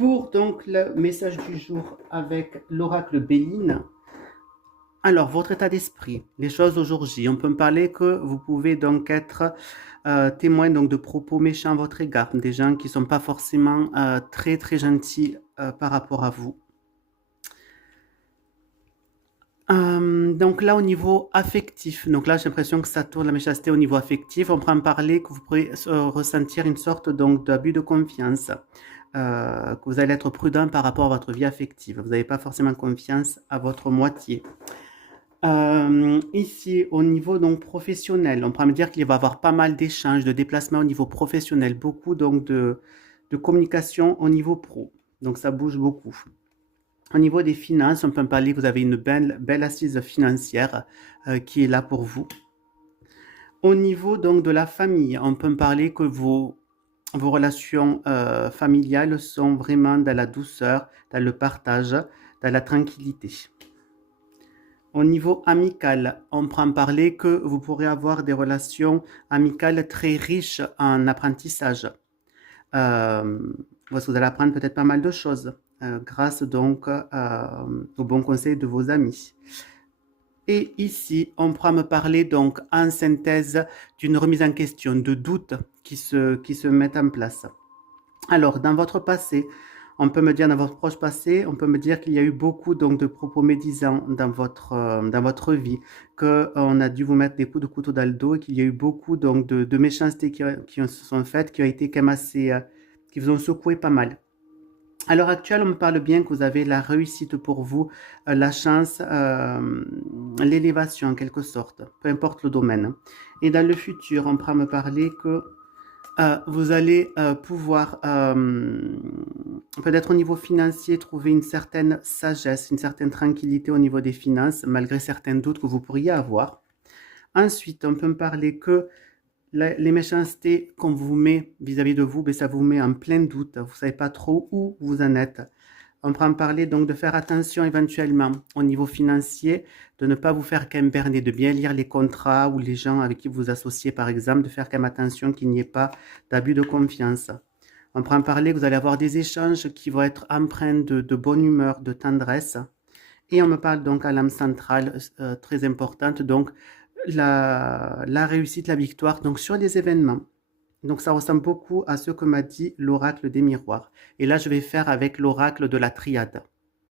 Pour donc le message du jour avec l'oracle Béline, alors votre état d'esprit, les choses aujourd'hui, on peut me parler que vous pouvez donc être témoin donc de propos méchants à votre égard, des gens qui ne sont pas forcément très très gentils par rapport à vous. Donc là, au niveau affectif, donc là, j'ai l'impression que ça tourne la méchanceté au niveau affectif. On peut en parler que vous pourrez ressentir une sorte donc d'abus de confiance, que vous allez être prudent par rapport à votre vie affective. Vous n'avez pas forcément confiance à votre moitié. Ici, au niveau donc professionnel, on pourrait me dire qu'il va y avoir pas mal d'échanges, de déplacements au niveau professionnel, beaucoup donc de communication au niveau pro. Donc ça bouge beaucoup. Au niveau des finances, on peut me parler que vous avez une belle assise financière qui est là pour vous. Au niveau donc de la famille, on peut me parler que vos relations familiales sont vraiment dans la douceur, dans le partage, dans la tranquillité. Au niveau amical, on peut en parler que vous pourrez avoir des relations amicales très riches en apprentissage. Parce que vous allez apprendre peut-être pas mal de choses grâce donc aux bons conseils de vos amis. Et ici, on pourra me parler donc en synthèse d'une remise en question, de doutes qui se mettent en place. Alors, dans votre passé, on peut me dire, dans votre proche passé, on peut me dire qu'il y a eu beaucoup donc de propos médisants dans votre vie, qu'on a dû vous mettre des coups de couteau dans le dos et qu'il y a eu beaucoup donc de méchancetés qui se sont faites, qui ont été quand même assez, qui vous ont secoué pas mal. À l'heure actuelle, on me parle bien que vous avez la réussite pour vous, la chance, l'élévation en quelque sorte, peu importe le domaine. Et dans le futur, on pourra me parler que vous allez pouvoir, peut-être au niveau financier, trouver une certaine sagesse, une certaine tranquillité au niveau des finances, malgré certains doutes que vous pourriez avoir. Ensuite, on peut me parler que les méchancetés qu'on vous met vis-à-vis de vous, ben, ça vous met en plein doute. Vous ne savez pas trop où vous en êtes. On peut en parler donc de faire attention éventuellement au niveau financier, de ne pas vous faire qu'un berner, de bien lire les contrats ou les gens avec qui vous vous associez par exemple, de faire quand même attention qu'il n'y ait pas d'abus de confiance. On peut en parler que vous allez avoir des échanges qui vont être empreints de bonne humeur, de tendresse. Et on me parle donc à l'âme centrale, très importante, donc la réussite, la victoire, donc sur les événements. Donc ça ressemble beaucoup à ce que m'a dit l'oracle des miroirs. Et là, je vais faire avec l'oracle de la triade.